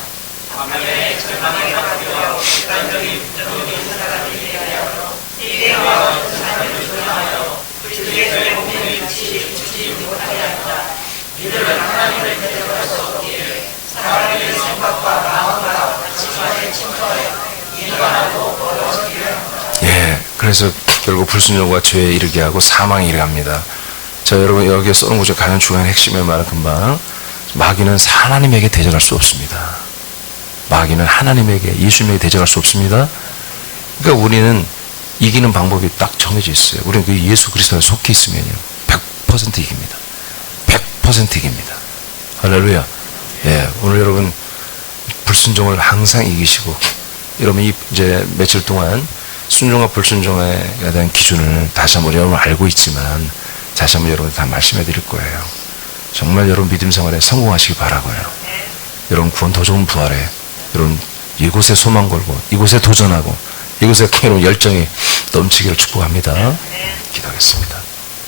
반면에 절망에 바뀌어 객관적인 부정적인 사람이 되게 하여 희대와 같은 삶을 조장하여 그리스도의 복음을 지키지 못하게 한다. 이들은 하나님을 대적할 수 없기에 사람의 생각과 마음과 가치관에 침투하여 인간하고 멀어지기를 합니다. 예, 그래서 결국 불순종과 죄에 이르게 하고 사망에 이르게 합니다. 자, 여러분 여기에 써놓은 것중 가장 중요한 핵심의 말은 금방 마귀는 하나님에게 대적할 수 없습니다. 마귀는 하나님에게, 예수님에게 대적할 수 없습니다. 그러니까 우리는 이기는 방법이 딱 정해져 있어요. 우리는 그 예수 그리스도에 속해 있으면요 100% 이깁니다. 100% 이깁니다. 할렐루야. 예, 오늘 여러분 불순종을 항상 이기시고, 여러분 이제 며칠 동안 순종과 불순종에 대한 기준을 다시 한번 여러분 알고 있지만 다시 한번 여러분 다 말씀해 드릴 거예요. 정말 여러분 믿음 생활에 성공하시기 바라고요. 여러분 구원 더 좋은 부활에 여러분 이곳에 소망 걸고 이곳에 도전하고 이곳에 여러분 열정이 넘치기를 축복합니다. 기도하겠습니다.